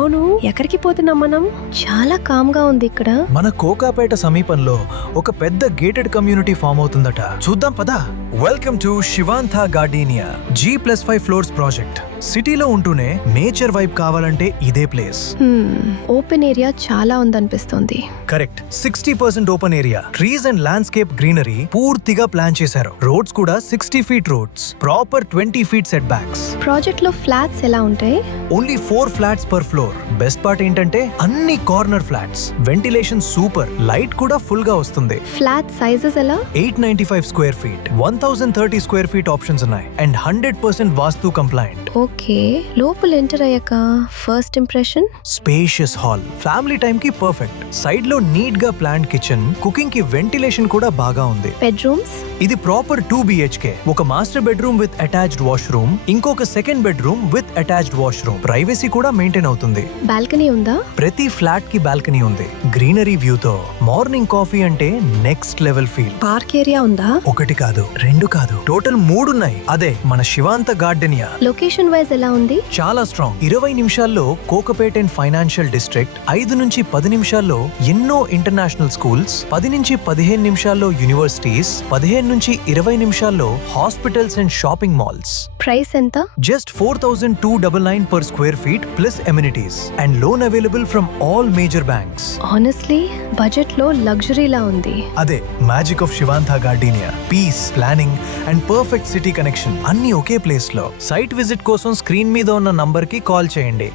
అవును, ఎక్కడికి పోతున్నాం మనం? చాలా కామ్గా ఉంది ఇక్కడ. మన కోకాపేట సమీపంలో ఒక పెద్ద గేటెడ్ కమ్యూనిటీ ఫామ్ అవుతుందట. చూద్దాం పదా. Welcome to Shivanta Gardenia G+5 floors project. సిటీలో ఉంటూనే నేచర్ వైబ్ కావాలంటే ఇదే ప్లేస్. ఓపెన్ ఏరియా చాలా ఉందనిపిస్తోంది. Correct. 60% open area, trees and landscape greenery పూర్తిగా ప్లాన్ చేశారు. రోడ్స్ కూడా 60 feet roads, proper 20 feet setbacks. Project లో ఫ్లాట్స్ ఎలా ఉంటాయి? Only 4 flats per floor. Best part ఏంటంటే అన్ని corner flats, ventilation super, light కూడా ఫుల్ గా వస్తుంది. ఫ్లాట్ సైజెస్ ఎలా? 895 square feet, 1030 square feet options ఉన్నాయి అండ్ 100% వాస్తు కంప్లైంట్. ఓకే, లోపల ఎంటర్ అయ్యాక first impression? Spacious hall, family time కి పర్ఫెక్ట్. సైడ్ లో నీట్ గా ప్లాన్డ్ కిచెన్, కుకింగ్ కి వెంటిలేషన్ కూడా బాగా ఉంది. బెడ్రూమ్స్? ఇది ప్రాపర్ 2 BHK. ఒక master bedroom with attached washroom, ఇంకొక second bedroom with attached washroom. Privacy కూడా మెయింటైన్ అవుతుంది. బాల్కనీ ఉందా? ప్రతి ఫ్లాట్ కి బాల్కనీ ఉంది, గ్రీనరీ వ్యూ తో. మార్నింగ్ కాఫీ అంటే next level feel. Park area ఉందా? ఒకటి కాదు, 2 కాదు, టోటల్ 3 ఉన్నాయి. అదే మన శివాంత గార్డెనియా. లొకేషన్ వైజ్ ఎలా ఉంది? చాలా స్ట్రాంగ్. 20 నిమిషాల్లో కోకపేట్ అండ్ ఫైనాన్షియల్ డిస్ట్రిక్ట్, 5 నుంచి 10 నిమిషాల్లో ఎన్నో ఇంటర్నేషనల్ స్కూల్స్, 10 నుంచి 15 నిమిషాల్లో యూనివర్సిటీస్, 15 నుంచి 20 నిమిషాల్లో hospitals and shopping malls. Price ఎంత? Just 4,299 per square feet plus amenities and loan available from all major banks. Honestly budget లో లగ్జరీలా ఉంది. అదే magic of Shivanta Gardenia. Peace, planning and perfect city connection అన్ని ఒకే ప్లేస్ లో. సైట్ విజిట్ కోసం screen మీద ఉన్న నంబర్ కి కాల్ చేయండి.